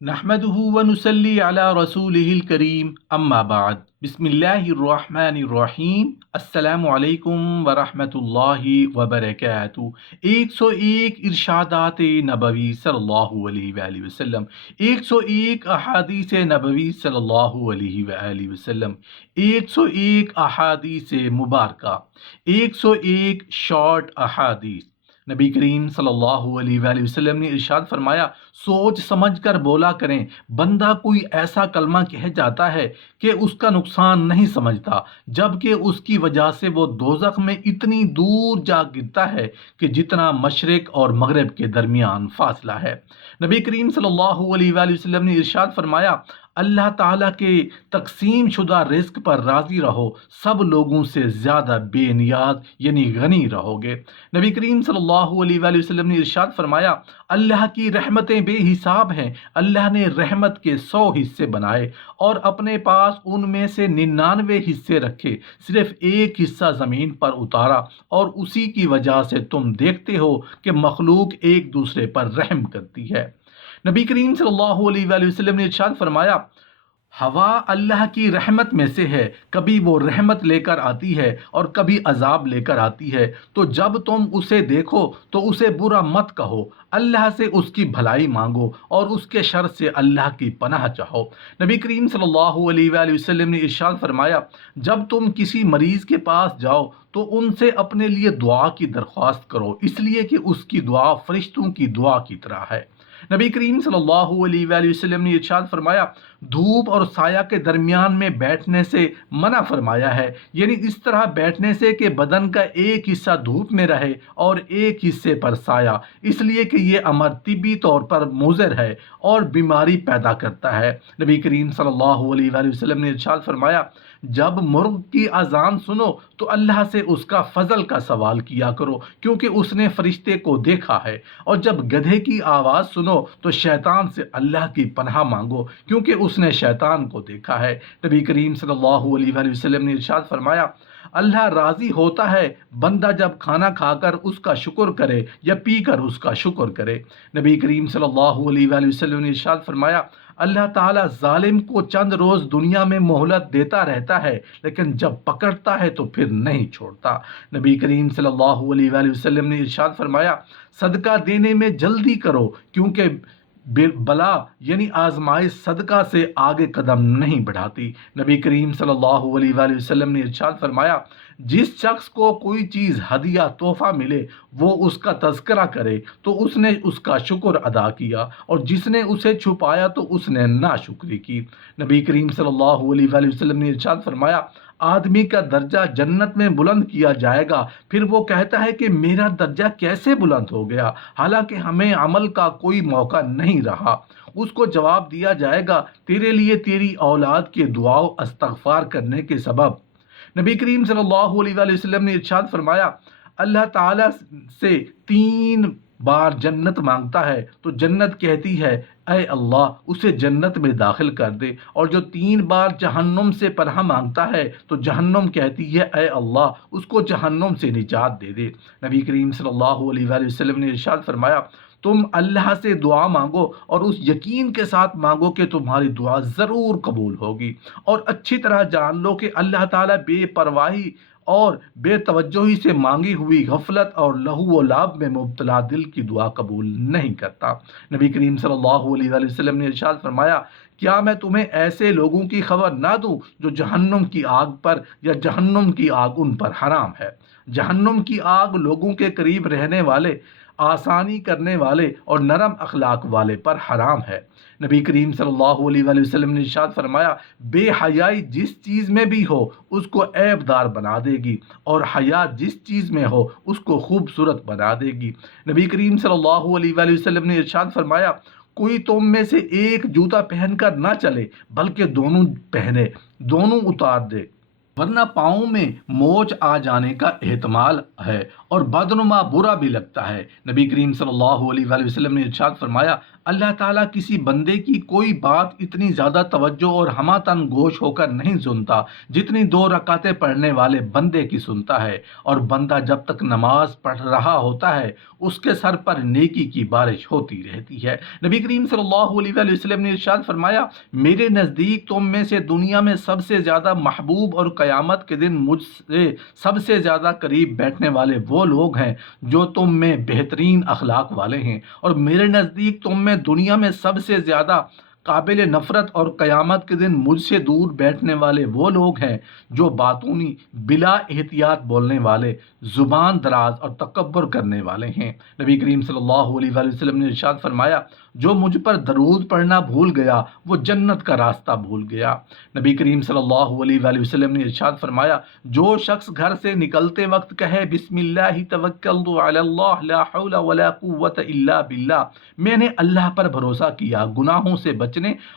نحمده ونصلي على رسوله الكريم اما بعد بسم اللہ الرحمن الرحیم السلام علیکم ورحمۃ اللہ وبرکاتہ۔ 101 ارشادات نبوی صلی اللہ علیہ وآلہ وسلم، 101 احادیث نبوی صلی اللہ علیہ وآلہ وسلم، 101 احادیث مبارکہ، 101 شارٹ احادیث۔ نبی کریم صلی اللہ علیہ وآلہ وسلم نے ارشاد فرمایا، سوچ سمجھ کر بولا کریں۔ بندہ کوئی ایسا کلمہ کہہ جاتا ہے کہ اس کا نقصان نہیں سمجھتا، جبکہ اس کی وجہ سے وہ دوزخ میں اتنی دور جا گرتا ہے کہ جتنا مشرق اور مغرب کے درمیان فاصلہ ہے۔ نبی کریم صلی اللہ علیہ وآلہ وسلم نے ارشاد فرمایا، اللہ تعالیٰ کے تقسیم شدہ رزق پر راضی رہو، سب لوگوں سے زیادہ بے نیاز یعنی غنی رہو گے۔ نبی کریم صلی اللہ علیہ وآلہ وسلم نے ارشاد فرمایا، اللہ کی رحمتیں بے حساب ہیں، اللہ نے رحمت کے 100 حصے بنائے اور اپنے پاس ان میں سے 99 حصے رکھے، صرف ایک حصہ زمین پر اتارا، اور اسی کی وجہ سے تم دیکھتے ہو کہ مخلوق ایک دوسرے پر رحم کرتی ہے۔ نبی کریم صلی اللہ علیہ وآلہ وسلم نے ارشاد فرمایا، ہوا اللہ کی رحمت میں سے ہے، کبھی وہ رحمت لے کر آتی ہے اور کبھی عذاب لے کر آتی ہے، تو جب تم اسے دیکھو تو اسے برا مت کہو، اللہ سے اس کی بھلائی مانگو اور اس کے شر سے اللہ کی پناہ چاہو۔ نبی کریم صلی اللہ علیہ وآلہ وسلم نے ارشاد فرمایا، جب تم کسی مریض کے پاس جاؤ تو ان سے اپنے لیے دعا کی درخواست کرو، اس لیے کہ اس کی دعا فرشتوں کی دعا کی طرح ہے۔ نبی کریم صلی اللہ علیہ وآلہ وسلم نے ارشاد فرمایا، دھوپ اور سایہ کے درمیان میں بیٹھنے سے منع فرمایا ہے، یعنی اس طرح بیٹھنے سے کہ بدن کا ایک حصہ دھوپ میں رہے اور ایک حصے پر سایہ، اس لیے کہ یہ امر طبی طور پر مضر ہے اور بیماری پیدا کرتا ہے۔ نبی کریم صلی اللہ علیہ وآلہ وسلم نے ارشاد فرمایا، جب مرغ کی اذان سنو تو اللہ سے اس کا فضل کا سوال کیا کرو، کیونکہ اس نے فرشتے کو دیکھا ہے، اور جب گدھے کی آواز سنو تو شیطان سے اللہ کی پناہ مانگو، کیونکہ اس نے شیطان کو دیکھا ہے۔ نبی کریم صلی اللہ علیہ وآلہ وسلم نے ارشاد فرمایا، اللہ راضی ہوتا ہے بندہ جب کھانا کھا کر اس کا شکر کرے یا پی کر اس کا شکر کرے۔ نبی کریم صلی اللہ علیہ وآلہ وسلم نے ارشاد فرمایا، اللہ تعالیٰ ظالم کو چند روز دنیا میں مہلت دیتا رہتا ہے، لیکن جب پکڑتا ہے تو پھر نہیں چھوڑتا۔ نبی کریم صلی اللہ علیہ وآلہ وسلم نے ارشاد فرمایا، صدقہ دینے میں جلدی کرو، کیونکہ بلا یعنی آزمائش صدقہ سے آگے قدم نہیں بڑھاتی۔ نبی کریم صلی اللہ علیہ وآلہ وسلم نے ارشاد فرمایا، جس شخص کو کوئی چیز ہدیہ تحفہ ملے وہ اس کا تذکرہ کرے تو اس نے اس کا شکر ادا کیا، اور جس نے اسے چھپایا تو اس نے ناشکری کی۔ نبی کریم صلی اللہ علیہ وآلہ وسلم نے ارشاد فرمایا، آدمی کا درجہ جنت میں بلند کیا جائے گا، پھر وہ کہتا ہے کہ میرا درجہ کیسے بلند ہو گیا، حالانکہ ہمیں عمل کا کوئی موقع نہیں رہا۔ اس کو جواب دیا جائے گا، تیرے لیے تیری اولاد کے دعا و استغفار کرنے کے سبب۔ نبی کریم صلی اللہ علیہ وآلہ وسلم نے ارشاد فرمایا، اللہ تعالیٰ سے 3 بار جنت مانگتا ہے تو جنت کہتی ہے، اے اللہ اسے جنت میں داخل کر دے، اور جو 3 بار جہنم سے پناہ مانگتا ہے تو جہنم کہتی ہے، اے اللہ اس کو جہنم سے نجات دے دے۔ نبی کریم صلی اللہ علیہ وآلہ وسلم نے ارشاد فرمایا، تم اللہ سے دعا مانگو اور اس یقین کے ساتھ مانگو کہ تمہاری دعا ضرور قبول ہوگی، اور اچھی طرح جان لو کہ اللہ تعالیٰ بے پرواہی اور بے توجہی سے مانگی ہوئی غفلت اور لہو و لعب میں مبتلا دل کی دعا قبول نہیں کرتا۔ نبی کریم صلی اللہ علیہ وآلہ وسلم نے ارشاد فرمایا، کیا میں تمہیں ایسے لوگوں کی خبر نہ دوں جو جہنم کی آگ پر یا جہنم کی آگ ان پر حرام ہے۔ جہنم کی آگ لوگوں کے قریب رہنے والے، آسانی کرنے والے اور نرم اخلاق والے پر حرام ہے۔ نبی کریم صلی اللہ علیہ وآلہ وسلم نے ارشاد فرمایا، بے حیائی جس چیز میں بھی ہو اس کو عیب دار بنا دے گی، اور حیا جس چیز میں ہو اس کو خوبصورت بنا دے گی۔ نبی کریم صلی اللہ علیہ وآلہ وسلم نے ارشاد فرمایا، کوئی تم میں سے ایک جوتا پہن کر نہ چلے بلکہ دونوں پہنے، دونوں اتار دے، ورنہ پاؤں میں موچ آ جانے کا احتمال ہے، اور بدنما برا بھی لگتا ہے۔ نبی کریم صلی اللہ علیہ وآلہ وسلم نے ارشاد فرمایا، اللہ تعالیٰ کسی بندے کی کوئی بات اتنی زیادہ توجہ اور ہمہ گوش ہو کر نہیں سنتا جتنی 2 رکعتیں پڑھنے والے بندے کی سنتا ہے، اور بندہ جب تک نماز پڑھ رہا ہوتا ہے اس کے سر پر نیکی کی بارش ہوتی رہتی ہے۔ نبی کریم صلی اللہ علیہ وآلہ وسلم نے ارشاد فرمایا، میرے نزدیک تم میں سے دنیا میں سب سے زیادہ محبوب اور قیامت کے دن مجھ سے سب سے زیادہ قریب بیٹھنے والے وہ لوگ ہیں جو تم میں بہترین اخلاق والے ہیں، اور میرے نزدیک تم میں دنیا میں سب سے زیادہ قابل نفرت اور قیامت کے دن مجھ سے دور بیٹھنے والے وہ لوگ ہیں جو باطونی بلا احتیاط بولنے والے، زبان دراز اور تکبر کرنے والے ہیں۔ نبی کریم صلی اللہ علیہ وآلہ وسلم نے ارشاد فرمایا، جو مجھ پر درود پڑھنا بھول گیا وہ جنت کا راستہ بھول گیا۔ نبی کریم صلی اللہ علیہ وآلہ وسلم نے ارشاد فرمایا، جو شخص گھر سے نکلتے وقت کہے بسم اللہ توکلت علی اللہ لا حول ولا قوت الا باللہ، میں نے اللہ پر بھروسہ کیا، گناہوں سے بچنے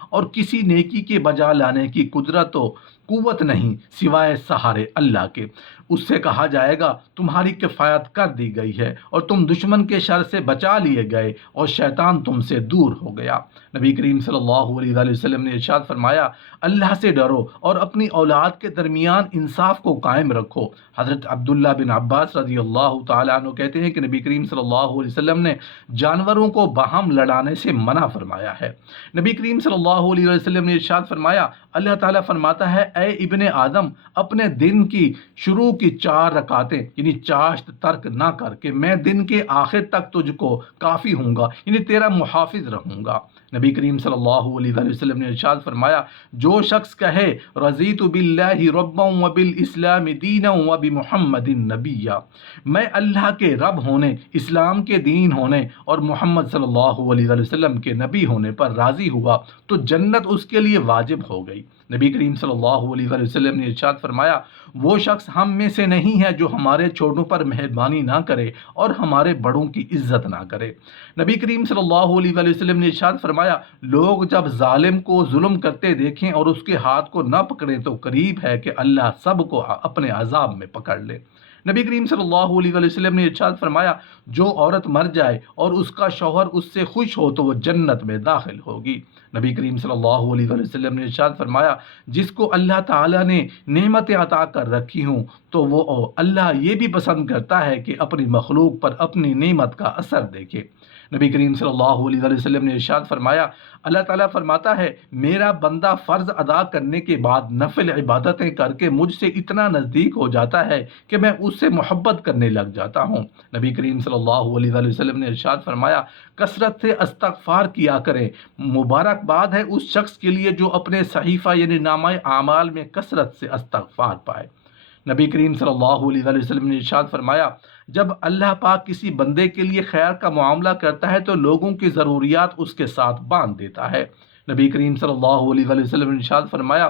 اور کسی نیکی کے بجا لانے کی قدرت و قوت نہیں سوائے سہارے اللہ کے، اس سے کہا جائے گا تمہاری کفایت کر دی گئی ہے اور تم دشمن کے شر سے بچا لیے گئے اور شیطان تم سے دور ہو گیا۔ نبی کریم صلی اللہ علیہ وآلہ وسلم نے ارشاد فرمایا، اللہ سے ڈرو اور اپنی اولاد کے درمیان انصاف کو قائم رکھو۔ حضرت عبداللہ بن عباس رضی اللہ تعالیٰ عنہ کہتے ہیں کہ نبی کریم صلی اللہ علیہ وسلم نے جانوروں کو باہم لڑانے سے منع فرمایا ہے۔ نبی کریم صلی اللہ علیہ وسلم نے ارشاد فرمایا، اللہ تعالیٰ فرماتا ہے، اے ابن آدم، اپنے دن کی شروع کی 4 رکعتیں یعنی چاشت ترک نہ کر کے میں دن کے آخر تک تجھ کو کافی ہوں گا، یعنی تیرا محافظ رہوں گا۔ نبی کریم صلی اللہ علیہ وآلہ وسلم نے ارشاد فرمایا، جو شخص کہے رضیت باللہ ربا وبالاسلام دینا وبمحمد نبیا، میں اللہ کے رب ہونے، اسلام کے دین ہونے اور محمد صلی اللہ علیہ وآلہ وسلم کے نبی ہونے پر راضی ہوا تو جنت اس کے لیے واجب ہو گئی۔ نبی کریم صلی اللہ علیہ وآلہ وسلم نے ارشاد فرمایا، وہ شخص ہم میں سے نہیں ہے جو ہمارے چھوٹوں پر مہربانی نہ کرے اور ہمارے بڑوں کی عزت نہ کرے۔ نبی کریم صلی اللہ علیہ وآلہ وسلم نے ارشاد فرمایا، لوگ جب ظالم کو ظلم کرتے دیکھیں اور اس کے ہاتھ کو نہ پکڑیں تو قریب ہے کہ اللہ سب کو اپنے عذاب میں پکڑ لے۔ نبی کریم صلی اللہ علیہ وآلہ وسلم نے ارشاد فرمایا، جو عورت مر جائے اور اس کا شوہر اس سے خوش ہو تو وہ جنت میں داخل ہوگی۔ نبی کریم صلی اللہ علیہ وآلہ وسلم نے ارشاد فرمایا، جس کو اللہ تعالیٰ نے نعمتیں عطا کر رکھی ہوں تو وہ اللہ یہ بھی پسند کرتا ہے کہ اپنی مخلوق پر اپنی نعمت کا اثر دیکھے۔ نبی کریم صلی اللہ علیہ وآلہ وسلم نے ارشاد فرمایا، اللہ تعالیٰ فرماتا ہے، میرا بندہ فرض ادا کرنے کے بعد نفل عبادتیں کر کے مجھ سے اتنا نزدیک ہو جاتا ہے کہ میں اس سے محبت کرنے لگ جاتا ہوں۔ نبی کریم صلی اللہ علیہ وآلہ وسلم نے ارشاد فرمایا، کثرت سے استغفار کیا کریں، مبارکباد ہے اس شخص کے لیے جو اپنے صحیفہ یعنی نامہ اعمال میں کثرت سے استغفار پائے۔ نبی کریم صلی اللہ علیہ وآلہ وسلم نے ارشاد فرمایا، جب اللہ پاک کسی بندے کے لیے خیر کا معاملہ کرتا ہے تو لوگوں کی ضروریات اس کے ساتھ باندھ دیتا ہے۔ نبی کریم صلی اللہ علیہ وآلہ وسلم نے ارشاد فرمایا،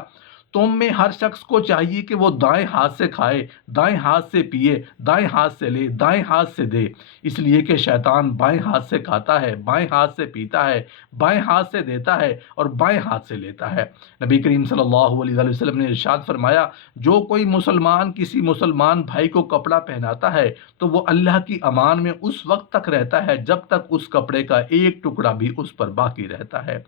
تم میں ہر شخص کو چاہیے کہ وہ دائیں ہاتھ سے کھائے، دائیں ہاتھ سے پیے، دائیں ہاتھ سے لے، دائیں ہاتھ سے دے، اس لیے کہ شیطان بائیں ہاتھ سے کھاتا ہے، بائیں ہاتھ سے پیتا ہے، بائیں ہاتھ سے دیتا ہے اور بائیں ہاتھ سے لیتا ہے۔ نبی کریم صلی اللہ علیہ وآلہ وسلم نے ارشاد فرمایا، جو کوئی مسلمان کسی مسلمان بھائی کو کپڑا پہناتا ہے تو وہ اللہ کی امان میں اس وقت تک رہتا ہے جب تک اس کپڑے کا ایک ٹکڑا بھی اس پر باقی رہتا ہے۔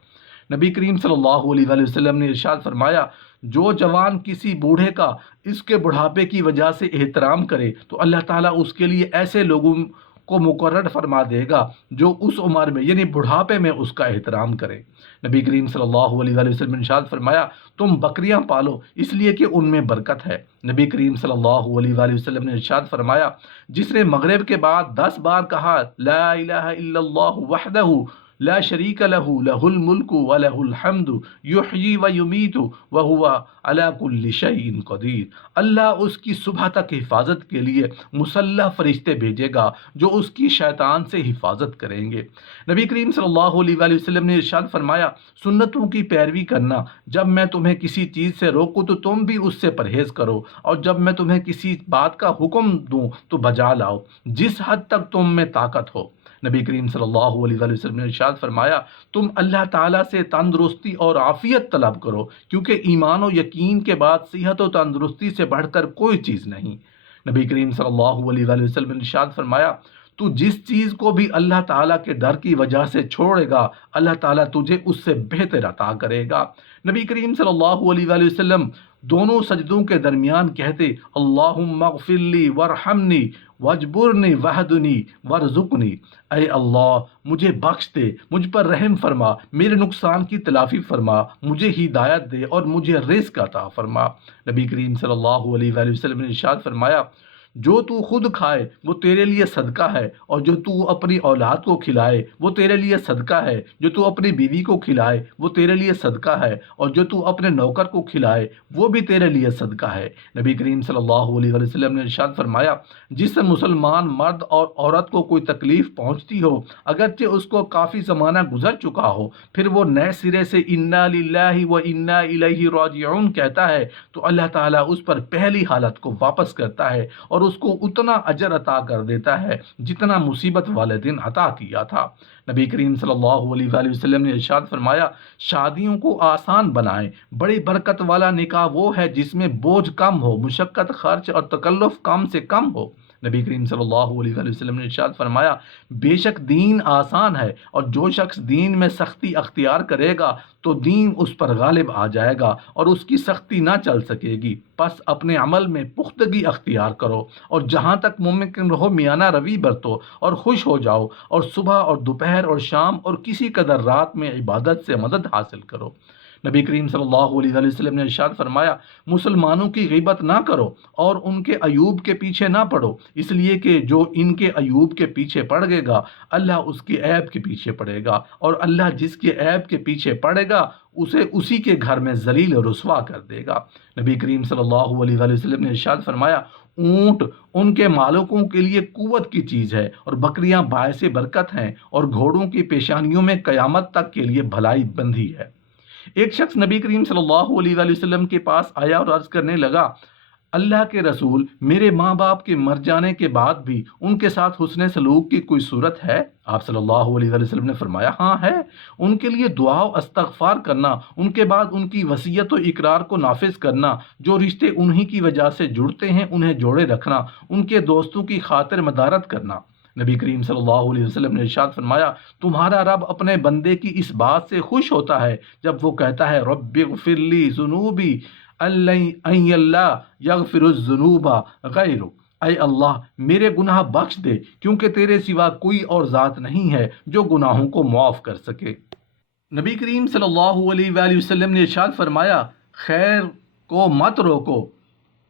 نبی کریم صلی اللہ علیہ وآلہ وسلم نے ارشاد فرمایا، جو جوان کسی بوڑھے کا اس کے بڑھاپے کی وجہ سے احترام کرے تو اللہ تعالیٰ اس کے لیے ایسے لوگوں کو مقرر فرما دے گا جو اس عمر میں یعنی بڑھاپے میں اس کا احترام کرے۔ نبی کریم صلی اللہ علیہ وآلہ وسلم نے ارشاد فرمایا، تم بکریاں پالو اس لیے کہ ان میں برکت ہے۔ نبی کریم صلی اللہ علیہ وآلہ وسلم نے ارشاد فرمایا، جس نے مغرب کے بعد 10 بار کہا لا الہ الا اللہ وحدہ لا شریک لہ لہ الملک ولہ الحمد یحیی و یمیت وہو علی کل شیء قدیر، اللہ اس کی صبح تک حفاظت کے لیے مسلح فرشتے بھیجے گا جو اس کی شیطان سے حفاظت کریں گے۔ نبی کریم صلی اللہ علیہ وآلہ وسلم نے ارشاد فرمایا، سنتوں کی پیروی کرنا، جب میں تمہیں کسی چیز سے روکوں تو تم بھی اس سے پرہیز کرو، اور جب میں تمہیں کسی بات کا حکم دوں تو بجا لاؤ جس حد تک تم میں طاقت ہو۔ نبی کریم صلی اللہ علیہ وآلہ وسلم نے ارشاد فرمایا، تم اللہ تعالیٰ سے تندرستی اور عافیت طلب کرو، کیونکہ ایمان و یقین کے بعد صحت و تندرستی سے بڑھ کر کوئی چیز نہیں۔ نبی کریم صلی اللہ علیہ وآلہ وسلم نے ارشاد فرمایا تو جس چیز کو بھی اللہ تعالیٰ کے ڈر کی وجہ سے چھوڑے گا اللہ تعالیٰ تجھے اس سے بہتر عطا کرے گا۔ نبی کریم صلی اللہ علیہ وآلہ وسلم دونوں سجدوں کے درمیان کہتے اللہم اغفر لی ورحمنی واجبرنی وحدنی ورزقنی، اے اللہ مجھے بخش دے، مجھ پر رحم فرما، میرے نقصان کی تلافی فرما، مجھے ہدایت دے اور مجھے رزق عطا فرما۔ نبی کریم صلی اللہ علیہ وآلہ وسلم نے ارشاد فرمایا جو تو خود کھائے وہ تیرے لیے صدقہ ہے، اور جو تو اپنی اولاد کو کھلائے وہ تیرے لیے صدقہ ہے، جو تو اپنی بیوی کو کھلائے وہ تیرے لیے صدقہ ہے، اور جو تو اپنے نوکر کو کھلائے وہ بھی تیرے لیے صدقہ ہے۔ نبی کریم صلی اللہ علیہ وآلہ وسلم نے ارشاد فرمایا جس مسلمان مرد اور عورت کو کوئی تکلیف پہنچتی ہو، اگرچہ اس کو کافی زمانہ گزر چکا ہو، پھر وہ نئے سرے سے انا للہ و انا الیہ راجعون کہتا ہے تو اللہ تعالیٰ اس پر پہلی حالت کو واپس کرتا ہے اور اس کو اتنا اجر عطا کر دیتا ہے جتنا مصیبت والے دن عطا کیا تھا۔ نبی کریم صلی اللہ علیہ وآلہ وسلم نے ارشاد فرمایا شادیوں کو آسان بنائیں، بڑی برکت والا نکاح وہ ہے جس میں بوجھ کم ہو، مشقت، خرچ اور تکلف کم سے کم ہو۔ نبی کریم صلی اللہ علیہ وآلہ وسلم نے ارشاد فرمایا بے شک دین آسان ہے، اور جو شخص دین میں سختی اختیار کرے گا تو دین اس پر غالب آ جائے گا اور اس کی سختی نہ چل سکے گی، پس اپنے عمل میں پختگی اختیار کرو اور جہاں تک ممکن رہو میانہ روی برتو اور خوش ہو جاؤ، اور صبح اور دوپہر اور شام اور کسی قدر رات میں عبادت سے مدد حاصل کرو۔ نبی کریم صلی اللہ علیہ وآلہ وسلم نے ارشاد فرمایا مسلمانوں کی غیبت نہ کرو اور ان کے عیوب کے پیچھے نہ پڑو، اس لیے کہ جو ان کے عیوب کے پیچھے پڑ گے گا اللہ اس کے عیب کے پیچھے پڑے گا، اور اللہ جس کے عیب کے پیچھے پڑے گا اسے اسی کے گھر میں ذلیل و رسوا کر دے گا۔ نبی کریم صلی اللہ علیہ وآلہ وسلم نے ارشاد فرمایا اونٹ ان کے مالکوں کے لیے قوت کی چیز ہے، اور بکریاں باعث برکت ہیں، اور گھوڑوں کی پیشانیوں میں قیامت تک کے لیے بھلائی بندھی ہے۔ ایک شخص نبی کریم صلی اللہ علیہ وآلہ وسلم کے پاس آیا اور عرض کرنے لگا اللہ کے رسول میرے ماں باپ کے مر جانے کے بعد بھی ان کے ساتھ حسن سلوک کی کوئی صورت ہے؟ آپ صلی اللہ علیہ وآلہ وسلم نے فرمایا ہاں ہے، ان کے لیے دعا و استغفار کرنا، ان کے بعد ان کی وصیت و اقرار کو نافذ کرنا، جو رشتے انہی کی وجہ سے جڑتے ہیں انہیں جوڑے رکھنا، ان کے دوستوں کی خاطر مدارت کرنا۔ نبی کریم صلی اللہ علیہ وسلم نے ارشاد فرمایا تمہارا رب اپنے بندے کی اس بات سے خوش ہوتا ہے جب وہ کہتا ہے رب اغفر لی ذنوبی ان اللہ یغفر الذنوب غیرک، اے اللہ میرے گناہ بخش دے کیونکہ تیرے سوا کوئی اور ذات نہیں ہے جو گناہوں کو معاف کر سکے۔ نبی کریم صلی اللہ علیہ وآلہ وسلم نے ارشاد فرمایا خیر کو مت روکو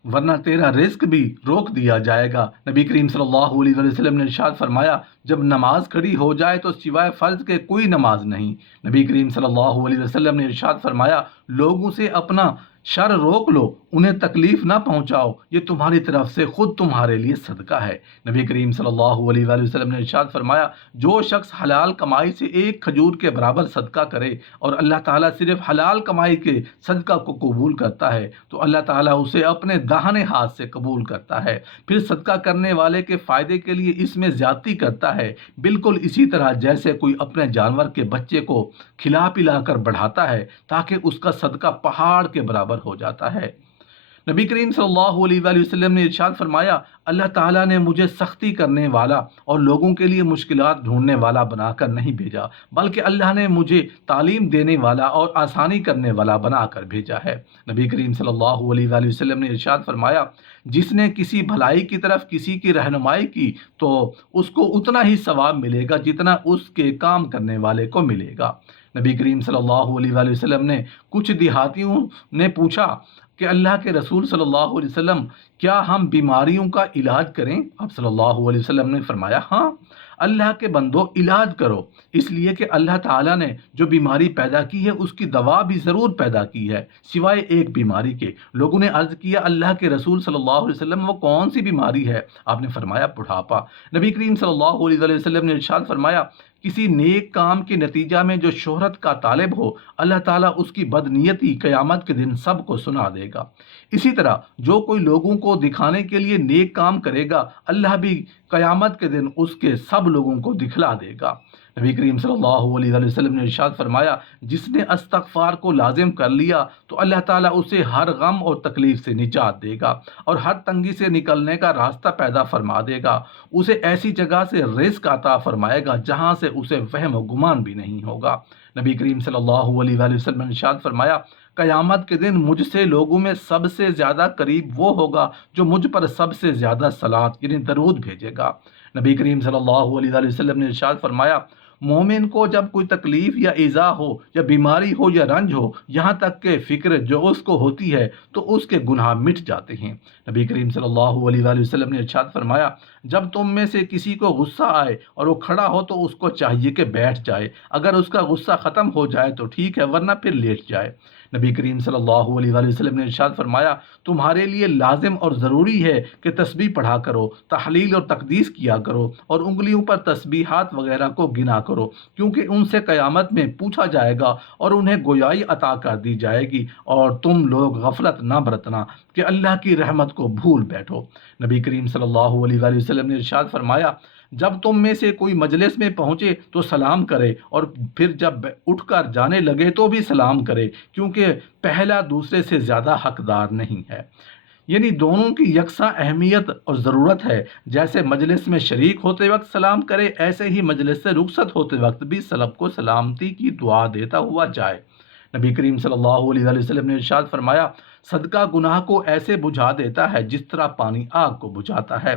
ورنہ تیرا رزق بھی روک دیا جائے گا۔ نبی کریم صلی اللہ علیہ وآلہ وسلم نے ارشاد فرمایا جب نماز کھڑی ہو جائے تو سوائے فرض کے کوئی نماز نہیں۔ نبی کریم صلی اللہ علیہ وسلم نے ارشاد فرمایا لوگوں سے اپنا شر روک لو، انہیں تکلیف نہ پہنچاؤ، یہ تمہاری طرف سے خود تمہارے لیے صدقہ ہے۔ نبی کریم صلی اللہ علیہ وآلہ وسلم نے ارشاد فرمایا جو شخص حلال کمائی سے ایک کھجور کے برابر صدقہ کرے اور اللہ تعالیٰ صرف حلال کمائی کے صدقہ کو قبول کرتا ہے تو اللہ تعالیٰ اسے اپنے داہنے ہاتھ سے قبول کرتا ہے، پھر صدقہ کرنے والے کے فائدے کے لیے اس میں زیادتی کرتا ہے، بالکل اسی طرح جیسے کوئی اپنے جانور کے بچے کو کھلا پلا کر بڑھاتا ہے تاکہ اس کا صدقہ پہاڑ کے برابر ہو جاتا ہے۔ نبی کریم صلی اللہ علیہ وآلہ وسلم نے ارشاد فرمایا اللہ تعالیٰ نے مجھے سختی کرنے والا اور لوگوں کے لیے مشکلات ڈھونڈنے والا بنا کر نہیں بھیجا، بلکہ اللہ نے مجھے تعلیم دینے والا اور آسانی کرنے والا بنا کر بھیجا ہے۔ نبی کریم صلی اللہ علیہ وآلہ وسلم نے ارشاد فرمایا جس نے کسی بھلائی کی طرف کسی کی رہنمائی کی تو اس کو اتنا ہی ثواب ملے گا جتنا اس کے کام کرنے والے کو ملے گا۔ نبی کریم صلی اللہ علیہ وآلہ وسلم نے کچھ دیہاتیوں نے پوچھا کہ اللہ کے رسول صلی اللہ علیہ وسلم کیا ہم بیماریوں کا علاج کریں؟ آپ صلی اللہ علیہ وسلم نے فرمایا ہاں اللہ کے بندو علاج کرو، اس لیے کہ اللہ تعالیٰ نے جو بیماری پیدا کی ہے اس کی دوا بھی ضرور پیدا کی ہے سوائے ایک بیماری کے۔ لوگوں نے عرض کیا اللہ کے رسول صلی اللہ علیہ وسلم وہ کون سی بیماری ہے؟ آپ نے فرمایا بڑھاپا۔ نبی کریم صلی اللہ علیہ وسلم نے ارشاد فرمایا کسی نیک کام کے نتیجہ میں جو شہرت کا طالب ہو اللہ تعالیٰ اس کی بدنیتی قیامت کے دن سب کو سنا دے گا۔ اسی طرح جو کوئی لوگوں کو دکھانے کے لیے نیک کام کرے گا اللہ بھی قیامت کے دن اس کے سب لوگوں کو دکھلا دے گا۔ نبی کریم صلی اللہ علیہ وسلم نے ارشاد فرمایا جس نے استغفار کو لازم کر لیا تو اللہ تعالیٰ اسے ہر غم اور تکلیف سے نجات دے گا اور ہر تنگی سے نکلنے کا راستہ پیدا فرما دے گا، اسے ایسی جگہ سے رزق عطا فرمائے گا جہاں سے اسے وہم و گمان بھی نہیں ہوگا۔ نبی کریم صلی اللہ علیہ وآلہ وسلم نے ارشاد فرمایا قیامت کے دن مجھ سے لوگوں میں سب سے زیادہ قریب وہ ہوگا جو مجھ پر سب سے زیادہ صلاۃ یعنی درود بھیجے گا۔ نبی کریم صلی اللہ علیہ وآلہ وسلم نے ارشاد فرمایا مومن کو جب کوئی تکلیف یا ایذا ہو یا بیماری ہو یا رنج ہو، یہاں تک کہ فکر جو اس کو ہوتی ہے تو اس کے گناہ مٹ جاتے ہیں۔ نبی کریم صلی اللہ علیہ وآلہ وسلم نے ارشاد فرمایا جب تم میں سے کسی کو غصہ آئے اور وہ کھڑا ہو تو اس کو چاہیے کہ بیٹھ جائے، اگر اس کا غصہ ختم ہو جائے تو ٹھیک ہے ورنہ پھر لیٹ جائے۔ نبی کریم صلی اللہ علیہ وآلہ وسلم نے ارشاد فرمایا تمہارے لیے لازم اور ضروری ہے کہ تسبیح پڑھا کرو، تحلیل اور تقدیس کیا کرو اور انگلیوں پر تسبیحات وغیرہ کو گنا کرو، کیونکہ ان سے قیامت میں پوچھا جائے گا اور انہیں گویائی عطا کر دی جائے گی، اور تم لوگ غفلت نہ برتنا کہ اللہ کی رحمت کو بھول بیٹھو۔ نبی کریم صلی اللہ علیہ وآلہ وسلم نے ارشاد فرمایا جب تم میں سے کوئی مجلس میں پہنچے تو سلام کرے اور پھر جب اٹھ کر جانے لگے تو بھی سلام کرے، کیونکہ پہلا دوسرے سے زیادہ حقدار نہیں ہے۔ یعنی دونوں کی یکساں اہمیت اور ضرورت ہے، جیسے مجلس میں شریک ہوتے وقت سلام کرے ایسے ہی مجلس سے رخصت ہوتے وقت بھی سب کو سلامتی کی دعا دیتا ہوا جائے۔ نبی کریم صلی اللہ علیہ وآلہ وسلم نے ارشاد فرمایا صدقہ گناہ کو ایسے بجھا دیتا ہے جس طرح پانی آگ کو بجھاتا ہے۔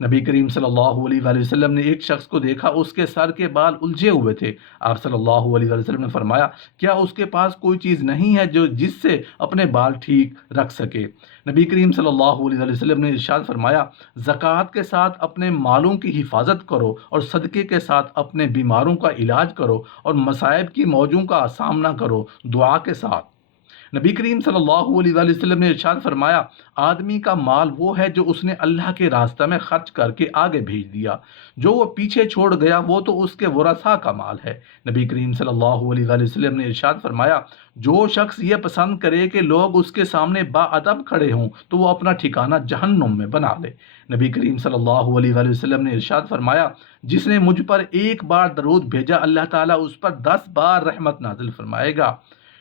نبی کریم صلی اللہ علیہ وآلہ وسلم نے ایک شخص کو دیکھا، اس کے سر کے بال الجھے ہوئے تھے۔ آپ صلی اللہ علیہ وآلہ وسلم نے فرمایا کیا اس کے پاس کوئی چیز نہیں ہے جس سے اپنے بال ٹھیک رکھ سکے؟ نبی کریم صلی اللہ علیہ وآلہ وسلم نے ارشاد فرمایا زکوٰۃ کے ساتھ اپنے مالوں کی حفاظت کرو اور صدقے کے ساتھ اپنے بیماروں کا علاج کرو اور مصائب کی موجوں کا سامنا کرو دعا کے ساتھ۔ نبی کریم صلی اللہ علیہ وآلہ وسلم نے ارشاد فرمایا آدمی کا مال وہ ہے جو اس نے اللہ کے راستہ میں خرچ کر کے آگے بھیج دیا، جو وہ پیچھے چھوڑ گیا وہ تو اس کے ورثاء کا مال ہے۔ نبی کریم صلی اللہ علیہ وآلہ وسلم نے ارشاد فرمایا جو شخص یہ پسند کرے کہ لوگ اس کے سامنے با ادب کھڑے ہوں تو وہ اپنا ٹھکانہ جہنم میں بنا لے۔ نبی کریم صلی اللہ علیہ وآلہ وسلم نے ارشاد فرمایا جس نے مجھ پر ایک بار درود بھیجا اللہ تعالیٰ اس پر 10 بار رحمت نازل فرمائے گا۔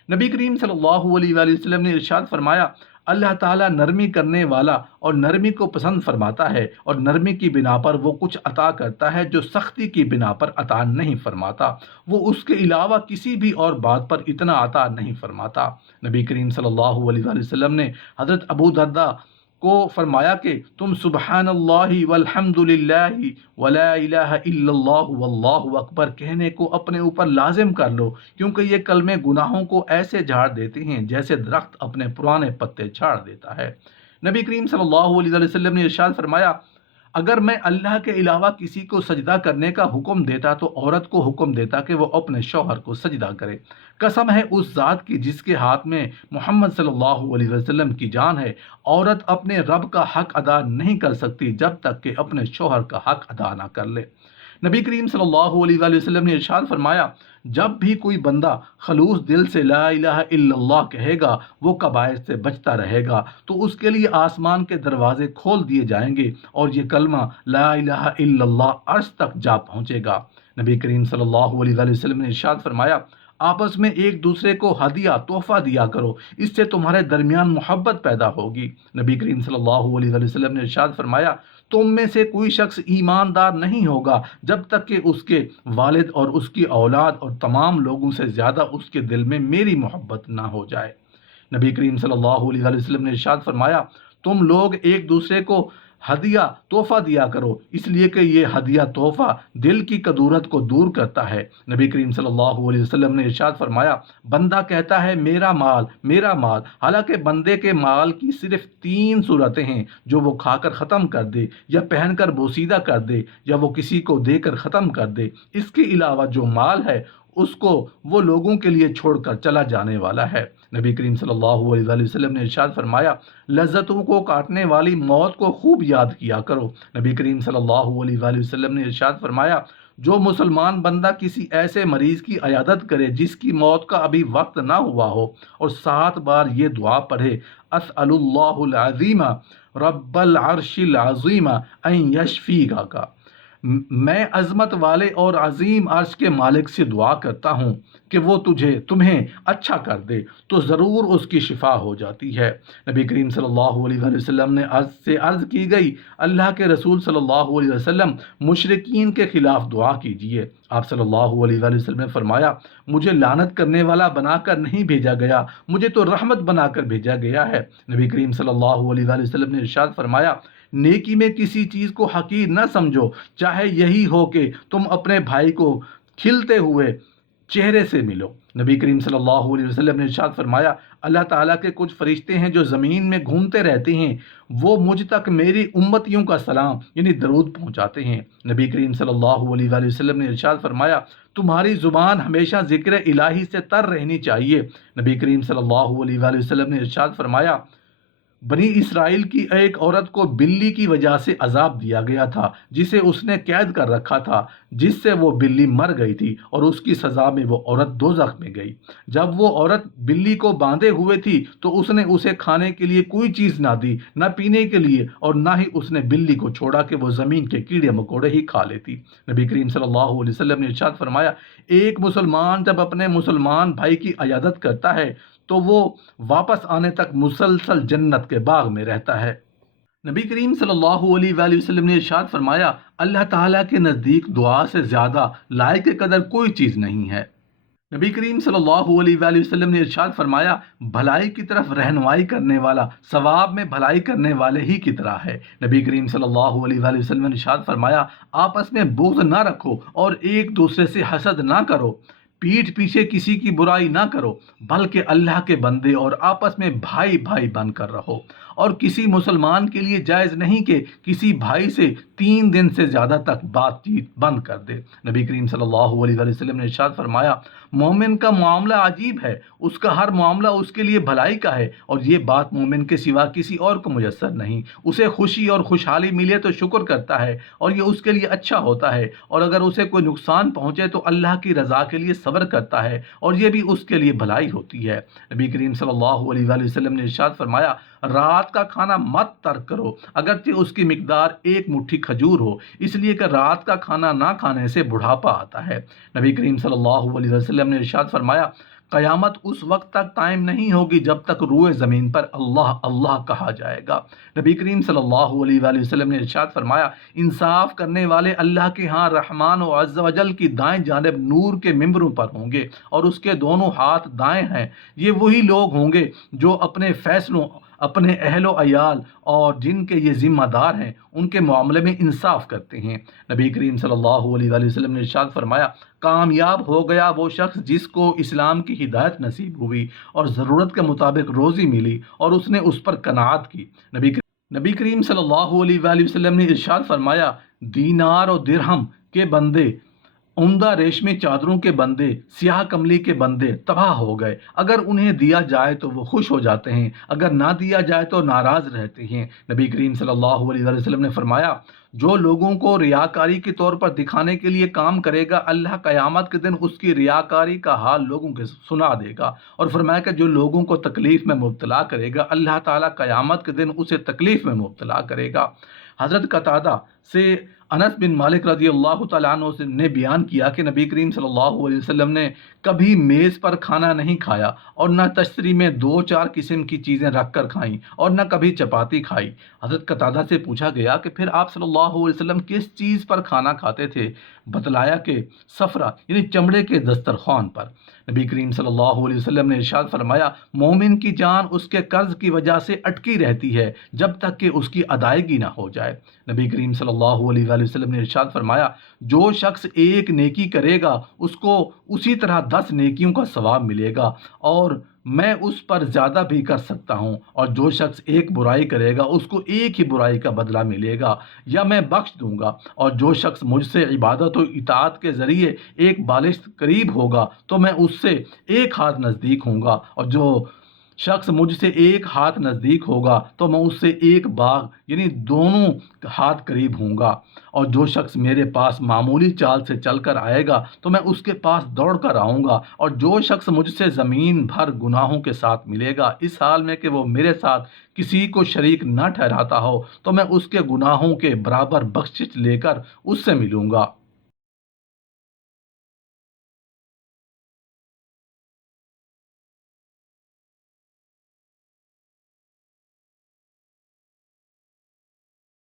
نبی کریم صلی اللہ علیہ وآلہ وسلم نے ارشاد فرمایا اللہ تعالیٰ نرمی کرنے والا اور نرمی کو پسند فرماتا ہے، اور نرمی کی بنا پر وہ کچھ عطا کرتا ہے جو سختی کی بنا پر عطا نہیں فرماتا، وہ اس کے علاوہ کسی بھی اور بات پر اتنا عطا نہیں فرماتا۔ نبی کریم صلی اللہ علیہ وآلہ وسلم نے حضرت ابو درداء کو فرمایا کہ تم سبحان اللہ والحمد للہ ولا الہ الا اللہ واللہ اکبر کہنے کو اپنے اوپر لازم کر لو، کیونکہ یہ کلمے گناہوں کو ایسے جھاڑ دیتے ہیں جیسے درخت اپنے پرانے پتے جھاڑ دیتا ہے۔ نبی کریم صلی اللہ علیہ وسلم نے ارشاد فرمایا اگر میں اللہ کے علاوہ کسی کو سجدہ کرنے کا حکم دیتا تو عورت کو حکم دیتا کہ وہ اپنے شوہر کو سجدہ کرے۔ قسم ہے اس ذات کی جس کے ہاتھ میں محمد صلی اللہ علیہ وسلم کی جان ہے، عورت اپنے رب کا حق ادا نہیں کر سکتی جب تک کہ اپنے شوہر کا حق ادا نہ کر لے۔ نبی کریم صلی اللہ علیہ وآلہ وسلم نے ارشاد فرمایا جب بھی کوئی بندہ خلوص دل سے لا الہ الا اللہ کہے گا، وہ کبائر سے بچتا رہے گا تو اس کے لیے آسمان کے دروازے کھول دیے جائیں گے اور یہ کلمہ لا الہ الا اللہ عرش تک جا پہنچے گا۔ نبی کریم صلی اللہ علیہ وآلہ وسلم نے ارشاد فرمایا آپس میں ایک دوسرے کو ہدیہ تحفہ دیا کرو، اس سے تمہارے درمیان محبت پیدا ہوگی۔ نبی کریم صلی اللہ علیہ وآلہ وسلم نے ارشاد فرمایا تم میں سے کوئی شخص ایماندار نہیں ہوگا جب تک کہ اس کے والد اور اس کی اولاد اور تمام لوگوں سے زیادہ اس کے دل میں میری محبت نہ ہو جائے۔ نبی کریم صلی اللہ علیہ وآلہ وسلم نے ارشاد فرمایا تم لوگ ایک دوسرے کو ہدیہ تحفہ دیا کرو، اس لیے کہ یہ ہدیہ تحفہ دل کی کدورت کو دور کرتا ہے۔ نبی کریم صلی اللہ علیہ وسلم نے ارشاد فرمایا بندہ کہتا ہے میرا مال میرا مال، حالانکہ بندے کے مال کی صرف 3 صورتیں ہیں جو وہ کھا کر ختم کر دے یا پہن کر بوسیدہ کر دے یا وہ کسی کو دے کر ختم کر دے، اس کے علاوہ جو مال ہے اس کو وہ لوگوں کے لیے چھوڑ کر چلا جانے والا ہے۔ نبی کریم صلی اللہ علیہ وآلہ وسلم نے ارشاد فرمایا لذتوں کو کاٹنے والی موت کو خوب یاد کیا کرو۔ نبی کریم صلی اللہ علیہ وآلہ وسلم نے ارشاد فرمایا جو مسلمان بندہ کسی ایسے مریض کی عیادت کرے جس کی موت کا ابھی وقت نہ ہوا ہو اور 7 بار یہ دعا پڑھے اسأل اللہ العظیم رب العرش العظیم ان یشفیک کا، میں عظمت والے اور عظیم عرش کے مالک سے دعا کرتا ہوں کہ وہ تمہیں اچھا کر دے، تو ضرور اس کی شفا ہو جاتی ہے۔ نبی کریم صلی اللہ علیہ وآلہ وسلم نے عرض کی گئی، اللہ کے رسول صلی اللہ علیہ وسلم مشرکین کے خلاف دعا کیجیے۔ آپ صلی اللہ علیہ وآلہ وسلم نے فرمایا، مجھے لعنت کرنے والا بنا کر نہیں بھیجا گیا، مجھے تو رحمت بنا کر بھیجا گیا ہے۔ نبی کریم صلی اللہ علیہ وآلہ وسلم نے ارشاد فرمایا، نیکی میں کسی چیز کو حقیر نہ سمجھو، چاہے یہی ہو کہ تم اپنے بھائی کو کھلتے ہوئے چہرے سے ملو۔ نبی کریم صلی اللہ علیہ وسلم نے ارشاد فرمایا، اللہ تعالیٰ کے کچھ فرشتے ہیں جو زمین میں گھومتے رہتے ہیں، وہ مجھ تک میری امتیوں کا سلام یعنی درود پہنچاتے ہیں۔ نبی کریم صلی اللہ علیہ وآلہ وسلم نے ارشاد فرمایا، تمہاری زبان ہمیشہ ذکر الہی سے تر رہنی چاہیے۔ نبی کریم صلی اللہ علیہ وآلہ وسلم نے ارشاد فرمایا، بنی اسرائیل کی ایک عورت کو بلی کی وجہ سے عذاب دیا گیا تھا، جسے اس نے قید کر رکھا تھا، جس سے وہ بلی مر گئی تھی اور اس کی سزا میں وہ عورت دوزخ میں گئی۔ جب وہ عورت بلی کو باندھے ہوئے تھی تو اس نے اسے کھانے کے لیے کوئی چیز نہ دی، نہ پینے کے لیے، اور نہ ہی اس نے بلی کو چھوڑا کہ وہ زمین کے کیڑے مکوڑے ہی کھا لیتی۔ نبی کریم صلی اللہ علیہ وسلم نے ارشاد فرمایا، ایک مسلمان جب اپنے مسلمان بھائی کی عیادت کرتا ہے تو وہ واپس آنے تک مسلسل جنت کے باغ میں رہتا ہے۔ نبی کریم صلی اللہ علیہ وآلہ وسلم نے ارشاد فرمایا، اللہ تعالیٰ کے نزدیک دعا سے زیادہ لائق قدر کوئی چیز نہیں ہے۔ نبی کریم صلی اللہ علیہ وآلہ وسلم نے ارشاد فرمایا، بھلائی کی طرف رہنمائی کرنے والا ثواب میں بھلائی کرنے والے ہی کی طرح ہے۔ نبی کریم صلی اللہ علیہ وآلہ وسلم نے ارشاد فرمایا، آپس میں بغض نہ رکھو اور ایک دوسرے سے حسد نہ کرو، پیٹھ پیچھے کسی کی برائی نہ کرو، بلکہ اللہ کے بندے اور آپس میں بھائی بھائی بن کر رہو، اور کسی مسلمان کے لیے جائز نہیں کہ کسی بھائی سے 3 دن سے زیادہ تک بات چیت بند کر دے۔ نبی کریم صلی اللہ علیہ وآلہ وسلم نے ارشاد فرمایا، مومن کا معاملہ عجیب ہے، اس کا ہر معاملہ اس کے لیے بھلائی کا ہے، اور یہ بات مومن کے سوا کسی اور کو میسر نہیں۔ اسے خوشی اور خوشحالی ملے تو شکر کرتا ہے اور یہ اس کے لیے اچھا ہوتا ہے، اور اگر اسے کوئی نقصان پہنچے تو اللہ کی رضا کے لیے صبر کرتا ہے، اور یہ بھی اس کے لیے بھلائی ہوتی ہے۔ نبی کریم صلی اللہ علیہ وآلہ وسلم نے ارشاد فرمایا، رات کا کھانا مت ترک کرو اگرچہ اس کی مقدار 1 مٹھی کھجور ہو، اس لیے کہ رات کا کھانا نہ کھانے سے بڑھاپا آتا ہے۔ نبی کریم صلی اللہ علیہ وسلم نے ارشاد فرمایا، قیامت اس وقت تک قائم نہیں ہوگی جب تک روئے زمین پر اللہ اللہ کہا جائے گا۔ نبی کریم صلی اللہ علیہ وآلہ وسلم نے ارشاد فرمایا، انصاف کرنے والے اللہ کے ہاں رحمان و عز و جل کی دائیں جانب نور کے ممبروں پر ہوں گے، اور اس کے دونوں ہاتھ دائیں ہیں۔ یہ وہی لوگ ہوں گے جو اپنے فیصلوں، اپنے اہل و عیال اور جن کے یہ ذمہ دار ہیں ان کے معاملے میں انصاف کرتے ہیں۔ نبی کریم صلی اللہ علیہ وآلہ وسلم نے ارشاد فرمایا، کامیاب ہو گیا وہ شخص جس کو اسلام کی ہدایت نصیب ہوئی اور ضرورت کے مطابق روزی ملی اور اس نے اس پر قناعت کی۔ نبی کریم صلی اللہ علیہ وآلہ وسلم نے ارشاد فرمایا، دینار و درہم کے بندے، عمدہ ریشمی چادروں کے بندے، سیاہ کملی کے بندے تباہ ہو گئے، اگر انہیں دیا جائے تو وہ خوش ہو جاتے ہیں، اگر نہ دیا جائے تو ناراض رہتے ہیں۔ نبی کریم صلی اللہ علیہ وآلہ وسلم نے فرمایا، جو لوگوں کو ریاکاری کے طور پر دکھانے کے لیے کام کرے گا، اللہ قیامت کے دن اس کی ریاکاری کا حال لوگوں کے سنا دے گا، اور فرمایا کہ جو لوگوں کو تکلیف میں مبتلا کرے گا، اللہ تعالیٰ قیامت کے دن اسے تکلیف میں مبتلا کرے گا۔ حضرت قتادہ سے انس بن مالک رضی اللہ تعالیٰ عنہ نے بیان کیا کہ نبی کریم صلی اللہ علیہ وسلم نے کبھی میز پر کھانا نہیں کھایا اور نہ تشتری میں 2-4 قسم کی چیزیں رکھ کر کھائیں اور نہ کبھی چپاتی کھائی۔ حضرت قتادہ سے پوچھا گیا کہ پھر آپ صلی اللہ علیہ وسلم کس چیز پر کھانا کھاتے تھے؟ بتلایا کہ صفرہ یعنی چمڑے کے دسترخوان پر۔ نبی کریم صلی اللہ علیہ وسلم نے ارشاد فرمایا، مومن کی جان اس کے قرض کی وجہ سے اٹکی رہتی ہے جب تک کہ اس کی ادائیگی نہ ہو جائے۔ نبی کریم صلی اللہ علیہ وآلہ وسلم نے ارشاد فرمایا، جو شخص ایک نیکی کرے گا اس کو اسی طرح 10 نیکیوں کا ثواب ملے گا، اور میں اس پر زیادہ بھی کر سکتا ہوں، اور جو شخص ایک برائی کرے گا اس کو ایک ہی برائی کا بدلہ ملے گا یا میں بخش دوں گا، اور جو شخص مجھ سے عبادت و اطاعت کے ذریعے ایک بالشت قریب ہوگا تو میں اس سے 1 ہاتھ نزدیک ہوں گا، اور جو شخص مجھ سے 1 ہاتھ نزدیک ہوگا تو میں اس سے 1 باغ یعنی دونوں ہاتھ قریب ہوں گا، اور جو شخص میرے پاس معمولی چال سے چل کر آئے گا تو میں اس کے پاس دوڑ کر آؤں گا، اور جو شخص مجھ سے زمین بھر گناہوں کے ساتھ ملے گا اس حال میں کہ وہ میرے ساتھ کسی کو شریک نہ ٹھہراتا ہو تو میں اس کے گناہوں کے برابر بخشش لے کر اس سے ملوں گا۔